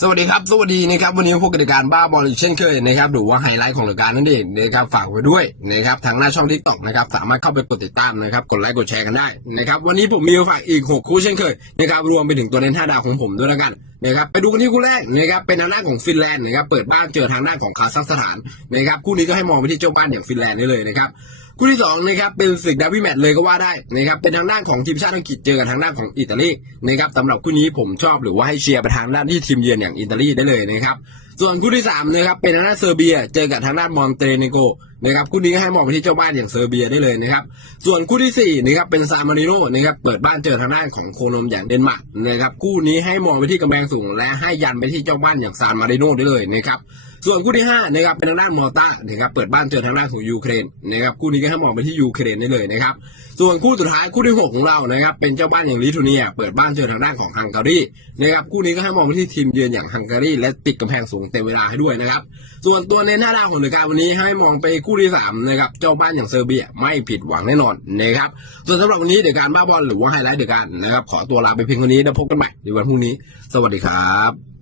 สวัสดีครับ สวัสดีนะครับ วันนี้พวกกิจการบ้าบอลอีกเช่นเคยนะครับหรือว่าไฮไลท์ของรายการนั่นเองนะครับฝากไว้ด้วยนะครับทางหน้าช่องทิกตอกนะครับสามารถเข้าไปกดติดตามนะครับกดไลค์กดแชร์กันได้นะครับวันนี้ผมมีฝากอีก 6 คู่เช่นเคยนะครับรวมไปถึงตัวเน้น5ดาวของผมด้วยแล้วกันนะครับไปดูกันที่คู่แรกนะครับเป็นทางด้าของฟินแลนด์นะครับเปิดบ้านเจอทางด้านของคาซัคสถานนะครับคู่นี้ก็ให้มองไปที่เจ้าบ้านอย่างฟินแลนด์ได้เลยนะครับ คู่ที่สองนะครับเป็นศึกดาร์บี้แมตช์เลยก็ว่าได้นะครับเป็นทางด้านของทีมชาติอังกฤษเจอกับทางด้านของอิตาลีนะครับสำหรับคู่นี้ผมชอบหรือว่าให้เชียร์ไปทางด้านที่ทีมเยือนอย่างอิตาลีได้เลยนะครับส่วนคู่ที่สามนะครับเป็นทางด้านเซอร์เบีย เจอกับทางด้านมอนเตเนโกนะครับคู่นี้ให้มองไปที่เจ้าบ้านอย่างเซอร์เบียได้เลยนะครับส่วนคู่ที่สี่นะครับเป็นซานมาริโนนะครับเปิดบ้านเจอทางด้านของโคนมอย่างเดนมาร์กนะครับคู่นี้ให้มองไปที่กำแพงสูง และให้ยันไปที่เจ้าบ้านอย่างซานมาริโนได้เลยนะครับ ส่วนคู่ที่5นะครับเป็นทางด้านมอลตานะครับเปิดบ้านเจอทางด้านของยูเครนนะครับคู่นี้ก็ให้มองไปที่ยูเครนได้เลยนะครับส่วนคู่สุดท้ายคู่ที่หกของเรานะครับเป็นเจ้าบ้านอย่างลิทัวเนีย เปิดบ้านเจอทางด้านของฮังการีนะครับคู่นี้ก็ให้มองไปที่ทีมเยือนอย่างฮังการีและติดกำแพงสูงเต็มเวลาให้ด้วยนะครับส่วนตัวเน้นหน้าดาวของรายการวันนี้ให้มองไปคู่ที่สามนะครับเจ้าบ้านอย่างเซอร์เบียไม่ผิดหวังแน่นอนนะครับส่วนสำหรับวันนี้เดี๋ยวการบ้าบอลหรือว่าไฮไลท์เดี๋ยวกันนะครับขอตัวลาไปเพียงเท่านี้แล้วพบกันใหม่ในวันพรุ่งนี้ สวัสดีครับ